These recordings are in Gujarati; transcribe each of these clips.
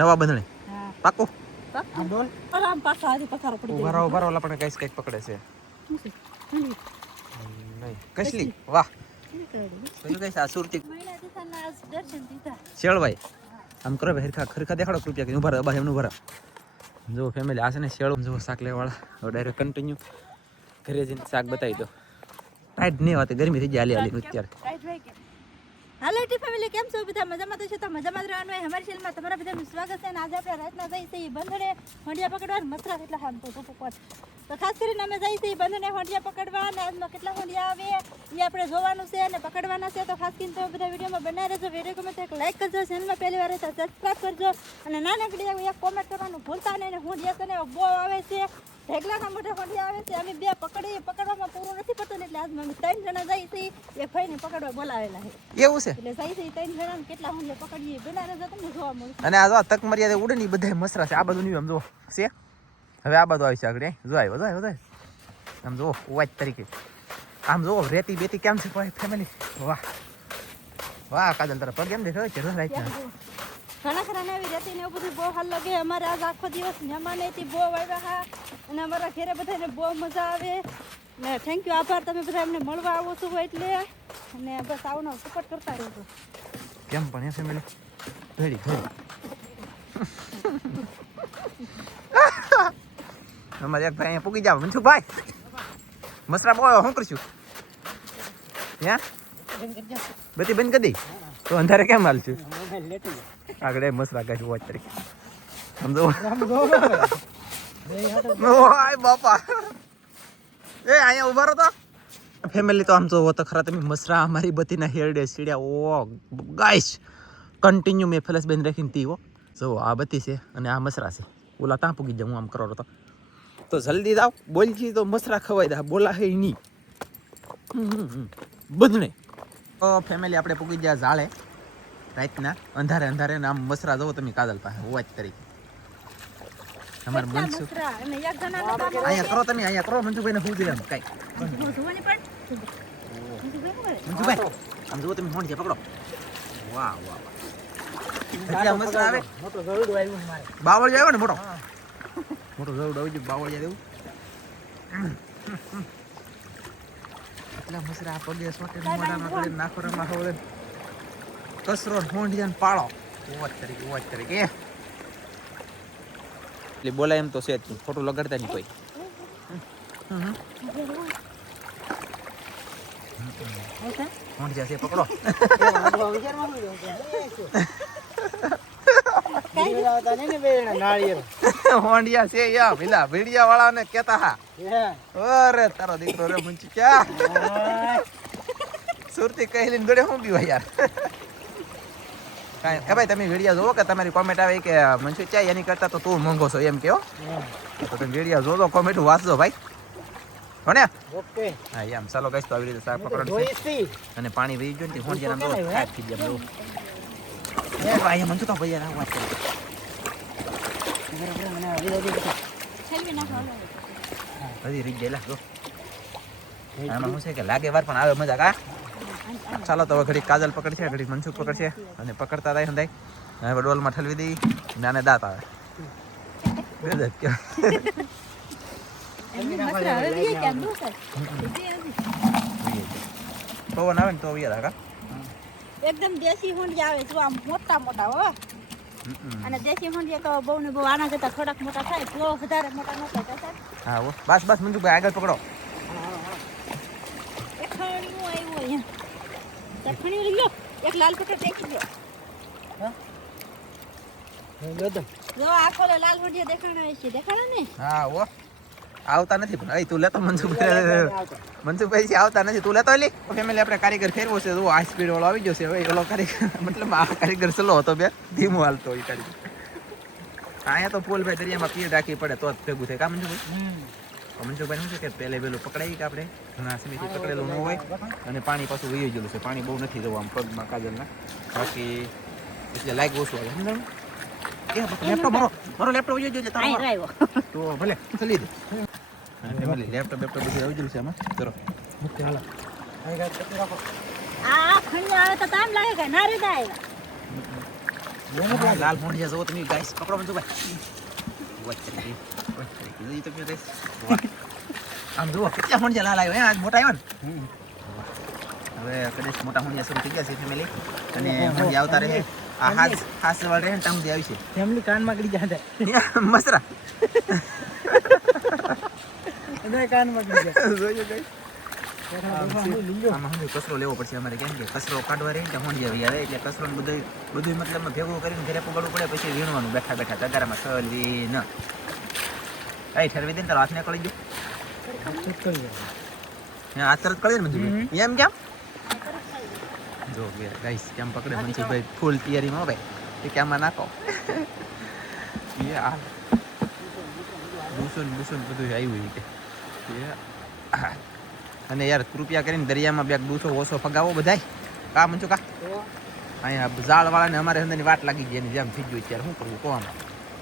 નવા બંધણે પાકો આરામ પાછા આધી પથારો પડી ઉભા રહો ઓલા પણ કઈક પકડે છે નહીં કસલી વાહ કયું કઈ સાસુરતી શેળભાઈ આમ કરો હરખા ખરખા દેખાડો રૂપિયા કે ઉભા રહો બા એમનું ભરા જો ફેમિલી આ છે ને શેળો જો શાક લેવાળા હવે ડાયરેક્ટ કન્ટિન્યુ ઘરે જઈને શાક બતાવી દો ટાઈટ નહીં હોતી ગરમી થઈ જાય હાલી અત્યારે હાલો ટી ફેમિલી કેમ છો બધા મજામાં તો છો તો મજામાં જ રહેવાનું હોય અમારી ચેનલમાં તમારા બધાનું સ્વાગત છે અને આજે આપણે રાતના જઈએ છીએ બંધણે હોંડિયા પકડવા મસરા કેટલા હામ તો ખાસ કરીને અમે જઈએ છીએ બંધણે હોંડિયા પકડવા અને આજમાં કેટલા હોંડિયા આવે એ આપણે જોવાનું છે અને પકડવાના છે તો ખાસ કરીને તમે બધા વિડીયોમાં બનાવી રહેજો વિડીયો ગમે તો એક લાઈક કરજો ચેનલમાં પહેલી વાર તો સબસ્ક્રાઈબ કરજો અને નાનકડી એક કોમેન્ટ કરવાનું ભૂલતા નહીં અને હોંડિયા છે ને બહુ આવે છે ઢેગલાના મોઢે હોંડિયા આવે છે અમે બે પકડવામાં પૂરું નથી પડતું એટલે આજમાં અમે 3 જણા જઈએ છીએ એક ભાઈને પકડવા બોલાવેલા છે એવું છે એટલે જઈ છે 3 જણા કેટલા હોંડિયા પકડીએ બનારે જો તમને જોવા મળશે અને આ જો તક મર્યાદા ઉડે ને બધા મસરા છે આ બધું નહીં આમ જો છે હવે આ બધું આવી છે આગળ જો આવ્યો આમ જો વાચ તરીકે આમ જો રેતી બેતી કેમ છે ફેમિલી વાહ વાહ કાજલ તારા પગ એમ દેખાય છે રાઈટ ઘણા ખરા ને આવી રેતી ને એવું બધું બહુ હાલ લાગે અમારે આજ આખો દિવસ મહેમાન હતી બહુ આવ્યા હા અને અમારા ઘરે બધાને બહુ મજા આવે ને થેન્ક યુ આભાર તમે બધા અમને મળવા આવો છો એટલે અને બસ આવનો સપોર્ટ કરતા રહેજો કેમ પણ એ ફેમિલી ઘડી અમારે એક ભાઈ અહીંયા પૂગી જાવ મનસુખભાઈ મસરા બોલો શું કરશું ત્યાં બધી બંધ કરી દઈ તો અંધારે કેમ હાલશું આગળ મસરા ગાય વોચ તરીકે સમજો ઓય બાપા એ અહીંયા ઉભા રહો તો ફેમિલી તો આમ જોવો તો ખરા તમે મસરા અમારી બતીના હેરડે સીડ્યા ઓ ગાઈસ કન્ટિન્યુ મેં ફેલસ બેન રાખીને તી હો જો આ બતી છે અને આ મસરા છે ઓલા ત્યાં પૂગી જાઉં આમ કરો તો જલ્દી દાવ બોલજી તો મસરા ખવાઈ દા બોલા હે નહીં બધને તો ફેમિલી આપણે પૂગી ગયા ઝાડે રાતના અંધારે ને આમ મસરા જવો તમે કાજલ પાસે વોચ તરીકે અમારે મનસુખ અહીંયા કરો તમે અહીંયા કરો મનસુખભાઈ ને પૂછી લેમ કઈ મનસુખભાઈ આમ જુઓ તમે ફોન છે પકડો વાહ કેટલા મસરા આવે મોટો જરડો આવ્યો મારે બાવળ આવ્યો ને મોટો જરડો આવી ગયો બાવળ દેવું એટલા મસરા પગે સોટે મોઢામાં કરી નાખોરામાં હોળે કસરો હોંડિયાન પાળો વોચ તરીકે એટલે બોલાય એમ તો છે જ ખોટું લગાડતા નહીં કોઈ હોંડિયા છે પકડો હોંડિયા છે યા પેલા ભીડિયા વાળા ને કેતા હા અરે તારો દીકરો રે મુંચી ક્યાં સુરતી કહી લઈને ગળે હું બીવા યાર કાંઈ ભાઈ તમે વિડીયો જોવો કે તમારી કોમેન્ટ આવે કે મનસુખ ચા એની કરતા તો તું મોંઘો છો એમ કહો તો તમે વિડીયો જોજો કોમેન્ટ વાંચજો ભાઈ હો ને ઓકે હા એમ ચાલો ગાઈસ તો આવી રીતે શાક પકડવાનું છે અને પાણી વહી ગયું ને હોંડિયા નામ જો ખાટ થઈ ગયા બહુ ભાઈ મનસુખ તો ભાઈ યાર વાત હજી રીત ગયેલા જો આમાં શું છે કે લાગે વાર પણ આવે મજા કા ચાલો તો ઘડી કાજલ પકડશે ઘડી મનસુખ પકડશે અને પકડતા થાય હંધાય હવે ડોલમાં ઠલવી દઈ નાને દાંત આવે પવન આવે ને તો કા એકદમ દેશી હોંડિયા આવે જો આમ મોટા હો અને દેશી હોંડિયા તો બહુ ને બહુ આના કરતા થોડાક મોટા થાય તો વધારે મોટા ન થાય હા બસ મનસુખભાઈ આગળ પકડો એક લાલ પકડ દેખી જો આખો લાલ હોંડિયા દેખાડો ને હા ઓ આવતા નથી પણ અહીં તું લેતો મનસુખભાઈ છે આવતા નથી તું લેતો લી ફેમિલી આપણે કારીગર ફેરવો છે જો આ સ્પીડ વાળો આવી જશે હવે ઓલો કારીગર મતલબ આ કારીગર સ્લો હતો બે ધીમો હાલતો એ કારીગર અહીંયા તો પોલભાઈ દરિયામાં પીર રાખવી પડે તો જ ભેગું થાય કા મનસુખભાઈ શું છે કે પહેલે વહેલું પકડાય કે આપણે ઘણા સમયથી પકડેલું ન હોય અને પાણી પાછું વહી ગયેલું છે પાણી બહુ નથી જવું આમ પગમાં કાજલના બાકી એટલે લાઈક ઓછું આવે સમજાણું લેપટોપ મારો લેપટોપ વહી ગયો તો ભલે ચલી દે ફેમિલી લેપટોપ બધું આવી ગયેલું છે આમાં ચલો મુક્તિ હાલો આ ખંડ આવે તો ટાઈમ લાગે કે ના રે દાય લાલ હોંડિયા જો તમે ગાઈસ પકડો મનસુખભાઈ વચ્ચે જોઈ તમે ગાઈસ આમ જુઓ કેટલા હોંડિયા લાલ આવ્યો આજ મોટા આવ્યા ને હવે કદાચ મોટા હોંડિયા શરૂ થઈ ગયા છે ફેમિલી અને હોંડિયા આવતા રહે આ હાથ વાળ રહે ને ત્યાં સુધી આવી છે ફેમિલી કાનમાં ગળી જાય મસરા એને કાનમાં ગળી જાય જોયો ગાઈસ આમાં કચરો લેવો પડશે અમારે કેમ કે કચરો કાઢવા રહી ને હોંડિયા આવે એટલે કચરો બધું મતલબ ભેગું કરીને ઘરે પકડવું પડે પછી વીણવાનું બેઠા બેઠા તગારામાં સલવી ન ઠરવી દે ને તારો હાથને કળી ગયો આ તરત કળી ને મનસુખભાઈ એમ કેમ જો ગાઈસ કેમ પકડે મનસુખભાઈ ફૂલ તૈયારીમાં ભાઈ એ કેમાં નાખો એ આ બુસુન બધું આવ્યું કે અને યાર કૃપયા કરીને દરિયામાં બે ડૂસો ઓછો ફગાવો બધાય કા મનસુ કા અહીંયા ઝાડવાળાને અમારે અંદરની વાટ લાગી ગઈ એની જેમ થઈ ગયું ત્યારે શું કરવું કોણ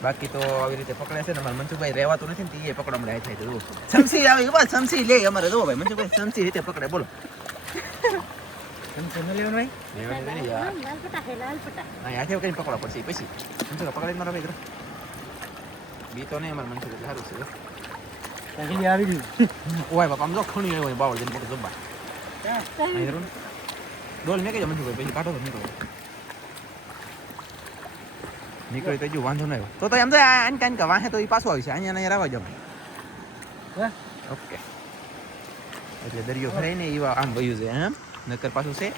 બાકી તો આવી રીતે પકડે છે ને અમારે મનસુભાઈ રહેવાતું નથી ને એ પકડવા મળે થાય તો સમસી આવી બસ સમસી લે અમારે જો ભાઈ મનસુભાઈ સમસી રીતે પકડે બોલો સમસી ન લેવાનું ભાઈ લાલ પટા હે લાલ પટા હાથે કઈ પકડવા પડશે પછી મનસુભાઈ પકડે મારો ભાઈ બી તો નહીં અમારે મનસુભાઈ સારું છે તગડી આવી ગઈ ઓય બાપા આમ જો ખણી આવ્યો બાવળ જઈને મોટો જબ્બા ડોલ મેં કીધું મનસુભાઈ પછી કાઢો તો નીકળી તો જો વાંધો ન આવ્યો તો એમ તો આન કાન કા વાહે તો એ પાછું આવશે અહીંયા અહીંયા રાવા જમે ઓકે એટલે દરિયો ભરાય ને એવા આમ વયું છે એમ નકર પાછું છે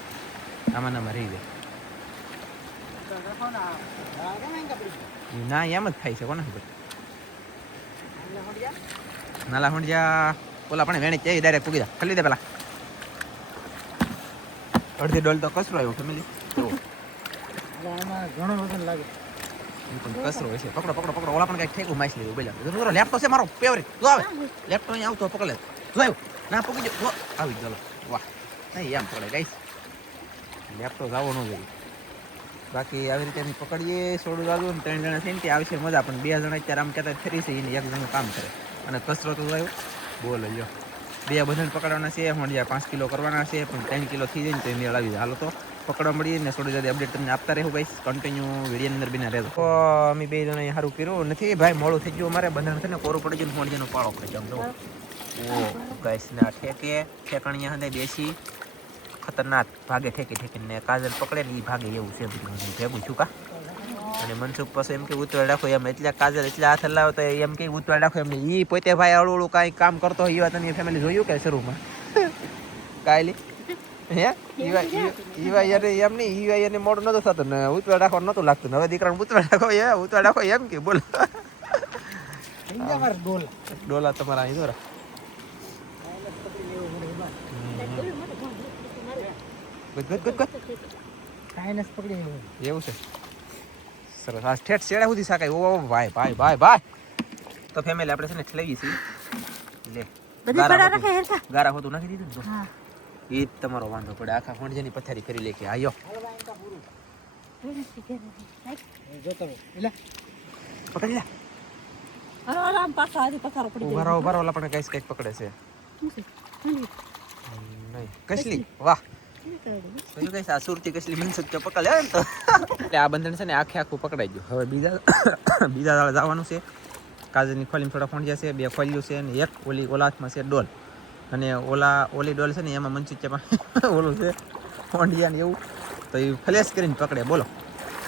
આમાં નામાં રહી જાય ના એમ જ થાય છે કોને ખબર નાલા હોંડિયા ઓલા પણ વેણી ચાઈ ડાયરેક્ટ પૂગી જા ખલી દે પેલા અડધી ડોલ તો કચરો આવ્યો ફેમિલી આમાં ઘણો વજન લાગે કચરો હશે પકડો ઓલા પણ કઈક ઠેકું માઈસ લીધું બોલ્યા લેપટોપ છે મારો ફેવરેટ જો આવે લેપટોપ અહીં આવતો પકડે જો આવ્યો ના પકડી જો આવી ગયો વાહ નહીં એમ પકડે ગાઈસ લેપટોપ આવો ન જોઈએ બાકી આવી રીતે અમે પકડીએ સોડું લાગુ 3 જણા થઈને ત્યાં આવશે મજા પણ 2 જણા અત્યારે આમ કહેતા ફરી છે એને એક જણનું કામ કરે અને કચરો તો આવ્યો બોલો લ્યો 2 બધાને પકડવાના છે હોંડિયા 5 કિલો કરવાના છે પણ 3 કિલો થઈ જાય ને તો એ મેળ આવી જાય હાલો તો પકડવા મળીએ ને થોડી જલ્દી અપડેટ તમને આપતા રહેવું ગાઈસ કન્ટિન્યુ વિડીયો અંદર બિના રહેજો તો અમે 2 જણા સારું કર્યું નથી ભાઈ મોડું થઈ ગયું અમારે બંધન થઈને કોરું પડી ગયું હોંડિયાનો પાળો પડી જામ જો ઓ ગાઈસ ના ઠેકણિયા હંદે દેશી ખતરનાક ભાગે ઠેકીને કાજલ પકડે ને એ ભાગે એવું છે બધું ભેગું છું કા અને મનસુખ પાસે એમ કે ઉતવાળ રાખો એમ એટલે કાજલ એટલે હાથ હલાવો તો એમ કે ઉતવાળ રાખો એમ એ પોતે ભાઈ હળવું કાંઈ કામ કરતો હોય એ વાત તમે ફેમિલી જોયું કે શરૂમાં કાયલી હે ઈવા યાર એમ નહીં ઈવા યાર મોડું નતું થતું ને ઉતવાળ રાખવા નતું લાગતું હવે દીકરાને ઉતવાળ રાખો એમ કે બોલ ડોલા તમારા અહીં દોરા એવું છે સરસ આ ઠેઠ શેડા સુધી સાકાય ઓ ભાઈ તો ફેમિલી આપણે છે ને ઠલેવી છીએ લે ગારા હોતું નાખી દીધું ને તો એ જ તમારો વાંધો પડે આખા હોંડિયાની પથારી કરી લે કે આયો પકડી લે આરામ પાછા આજે પથારો પડી જાય ઉભા ઓલા પણ કઈક પકડે છે નહીં કસલી વાહ તો ગાઈસ આ સુરતી કસલી મનસુખ તો પકડ લે તો એટલે આ બંધન છે ને આખું પકડાઈ ગયું હવે બીજા દાળ જવાનું છે કાજલની ખોલીમાં થોડા ફોંડિયા છે 2 ખોલ્યું છે અને એક ઓલા હાથમાં છે ડોલ અને ઓલી ડોલ છે ને એમાં મનસુખમાં ઓલું છે ફોંડિયા ને એવું તો એ ફ્લેશ કરીને પકડે બોલો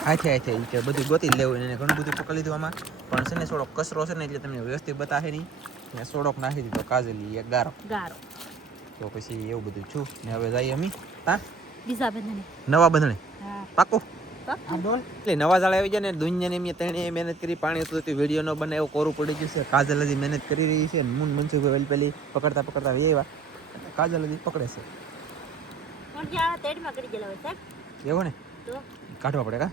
હાથે એ કે બધું ગોતી જ લેવું એને ઘણું બધું પકડી લીધું આમાં પણ છે ને થોડોક કચરો છે ને એટલે તમને વ્યવસ્થિત બતાવે નહીં ને સોડોક નાખી દીધો કાજલી એક ગારો તો પછી એવું બધું છું ને હવે જઈએ અમે બીજા બંધને નવા બંધણે પાકું ડોલ એટલે નવા જાળે આવી જાય ને દુનિયાને એમ ત્રણે મહેનત કરી પાણી હતું વિડીયો નો બને એવું કોરું પડી ગયું છે કાજલ હજી મહેનત કરી રહી છે મુન મનસુખભાઈ પેલી પકડતા એવા કાજલ હજી પકડે છે એવું ને કાઢવા પડે કા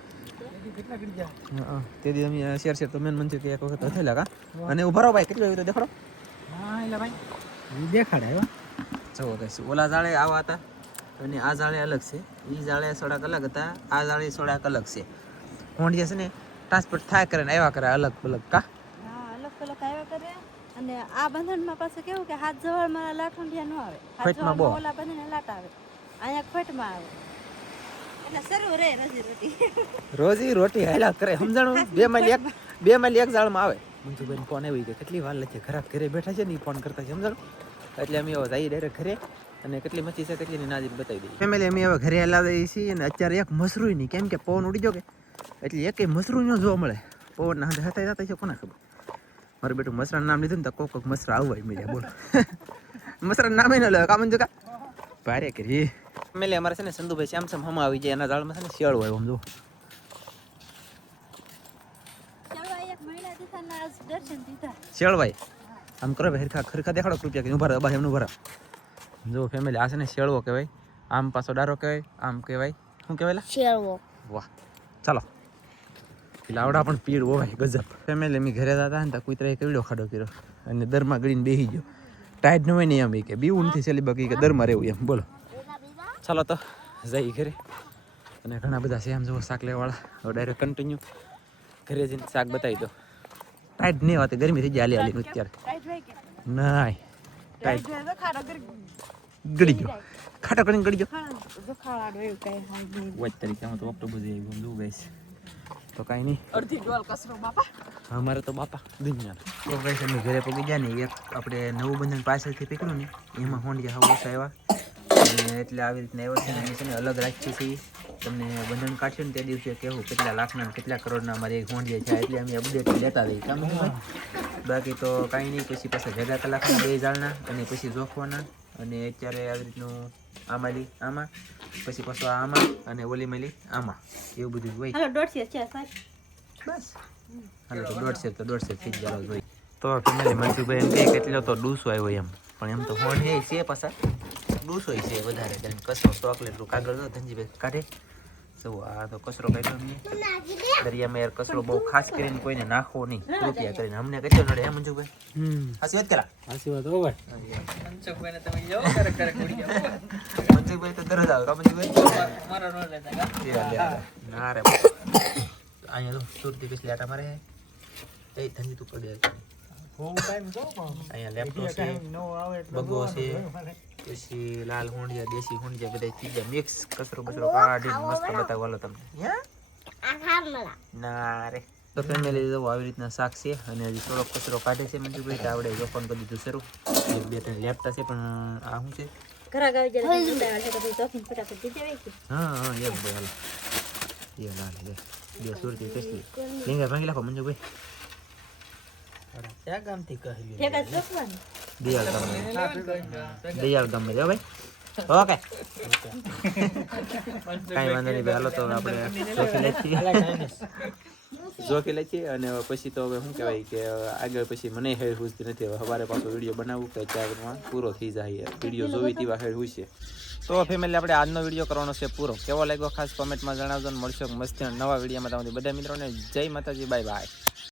કેટલા ગળી જાય તેથી અમે શેર તો મેન મનસુખ એક વખત થયેલા કા અને ઉભા રહો ભાઈ કેટલું આવ્યું તો દેખાડો હા એટલે ભાઈ દેખાડે જો કહીશું ઓલા જાળે આવા હતા અને આ જાળે અલગ છે એ જાળે સોડાક અલગ હતા આ જાળે સોડાક અલગ છે હોંડિયા છે ને ટ્રાન્સપોર્ટ થાય કરે ને આવ્યા કરે અલગ કા અલગ આવ્યા કરે અને આ બંધનમાં પાછું કેવું કે હાથ જવળમાં લાઠુંડિયા ન આવે હાથ ખોટમાં બહુ જવળમાં ઓલા બંધને લાટ આવે અહીંયા ખોટમાં આવે એટલે સરું રે રોજી રોટી રોજી રોટી હાલ્યા કરે સમજાણું 2 માઇલ એક જાળમાં આવે મંજુભાઈ ફોન આવી કે કેટલી વાર લખે ખરાબ ઘરે બેઠા છે ને ઈ ફોન કરતા છે સમજાણું એટલે અમે હવે જઈએ ડાયરેક્ટ ઘરે અને કેટલી મચ્છી છે કેટલી નાજી બતાવી દઈએ ફેમિલી અમે હવે ઘરે લાવી છીએ અને અત્યારે એક મસરૂઈ નહીં કેમ કે પવન ઉડી ગયો કે એટલે એકે મસરૂઈ ન જોવા મળે પવન ના હતા જતા છે કોને ખબર મારું બેટું મસરાનું નામ લીધું ને તો કોક મસરા આવવા મળ્યા બોલો મસરાનું નામ ન લે કામ જો કા ભારે કરી ફેમિલી અમારે છે ને સંધુભાઈ શ્યામસમ હમા આવી જાય એના જાળમાં છે ને શિયાળ હોય આમ જો ચાલો આ એક મહિના દીથાના આજ દર્શન દીધા શેળભાઈ આમ કરો ભાઈ ખરખા દેખાડો કૃપયા કે ઉભા રહો એમનું ભરા જો ફેમિલી આ છે ને શેળવો કહેવાય આમ પાછો ડારો કહેવાય આમ કહેવાય શું કહેવાય શેળવો વાહ ચાલો લાવડા પણ પીડ હોય ગજબ ફેમિલી અમે ઘરે જતા ને તો કૂતરાએ કેવડો ખાડો કર્યો અને દરમાં ગળીને બેસી ગયો ટાઈટ ન હોય ને એમ કે બીવું નથી છેલ્લી બાકી કે દરમાં રહેવું એમ બોલો ચાલો તો જઈ ઘરે અને ઘણા બધા છે આમ જુઓ શાક લેવાવાળા હવે ડાયરેક્ટ કન્ટિન્યુ ઘરે જઈને શાક બતાવી દો ટાઈટ નહીં હોતી ગરમી થઈ જાય હાલી અત્યારે નાય ટાઈટ ગળી ગયો ખાટો કરીને ગળી ગયો વચ તરીકે આમાં તો ઓક્ટોબર આવી ગયું જો ગાઈસ તો કાંઈ નહીં અડધી ડોલ કસરો બાપા અમારે તો બાપા દુનિયા તો ગાઈસ અમે ઘરે પગી ગયા ને એક આપણે નવું બંધન પાછળથી પકડ્યું ને એમાં હોંડિયા હાવ ઓછા આવ્યા અને એટલે આવી રીતના આવ્યો છે ને અમે છે ને અલગ રાખીએ છીએ તમને બંધન કાઢ્યું ને તે દિવસે કેવું કેટલા લાખના ને કેટલા કરોડના અમારે એક હોંડિયા છે એટલે અમે અપડેટ લેતા રહીએ કામ બાકી તો કાંઈ નહીં પછી પાછા ભેગા કલાકના 2 જાળના અને પછી જોખવાના અને અત્યારે આવી રીતનું આમાં પછી પાછું આમાં અને ઓલી મેલી આમાં એવું બધું હોય હાલો 150 છે સાહેબ બસ હાલો તો 150 થઈ જ ચાલો જોઈ તો ફેમિલી મનસુભાઈ એમ કહે કેટલો તો ડૂસો આવ્યો એમ પણ એમ તો હોણ છે પાછા ડૂસો છે વધારે કારણ કસરો ચોકલેટ કાગળ તો ધનજીભાઈ કાઢે જો આ તો કચરો કાઢ્યો અમને દરિયામાં યાર કચરો બહુ ખાસ કરીને કોઈને નાખવો નહીં રૂપિયા કરીને અમને કેટલો નડે હે મંજુભાઈ હાસી વાત કરા હાસી વાત હો ભાઈ મંજુભાઈને તમે જો કરે કુડી જાવ મંજુભાઈ તો દરજ આવે કા મંજુભાઈ મારો નો લેતા ના રે અહીંયા તો સુરતી કેટલી આટા મારે એ ધંધી તું કરી દે બહુ ટાઈમ જો અહીંયા લેપટોપ છે નો આવે એટલે બગો છે પછી લાલ હોંડિયા દેશી હોંડિયા બધા ચીજા મિક્સ કચરો બચરો કાઢીને મસ્ત બતાવવાલો તમને ના રે તો ફેમિલી જો આવી રીતના શાક છે અને હજી થોડોક કચરો કાઢે છે મંજુભાઈ આવડે જોખમ કરી દીધું શરૂ 2-3 લેપટા છે પણ આ શું છે ઘરા ગાવી જાય ઉડાવળ છે તો ભાઈ ચોકીન ફટાફટ દીધે વેચી હા એક બે હાલ એ લાલ લે બે સુરતી કેટલી લીંગા ભાંગી લાખો મંજુભાઈ ક્યાં ગામથી કહી ઠેકા ચોકવાનું દયાલ ગમે રે ભાઈ ઓકે કાંઈ વાંધો નહીં ભાઈ હાલો તો આપણે જોખી લઈ છીએ અને પછી તો હવે શું કહેવાય કે આગળ પછી મને હેડ પૂછતી નથી હવે સવારે પાછો વિડીયો બનાવવું કે ચારમાં પૂરો થઈ જાય વિડીયો જોવી તેવા હેડ પૂછીએ તો ફેમિલી આપણે આજનો વિડીયો કરવાનો છે પૂરો કેવો લાગ્યો ખાસ કોમેન્ટમાં જણાવજો ને મળશો મસ્ત નવા વિડીયોમાં તમારી બધા મિત્રોને જય માતાજી બાય બાય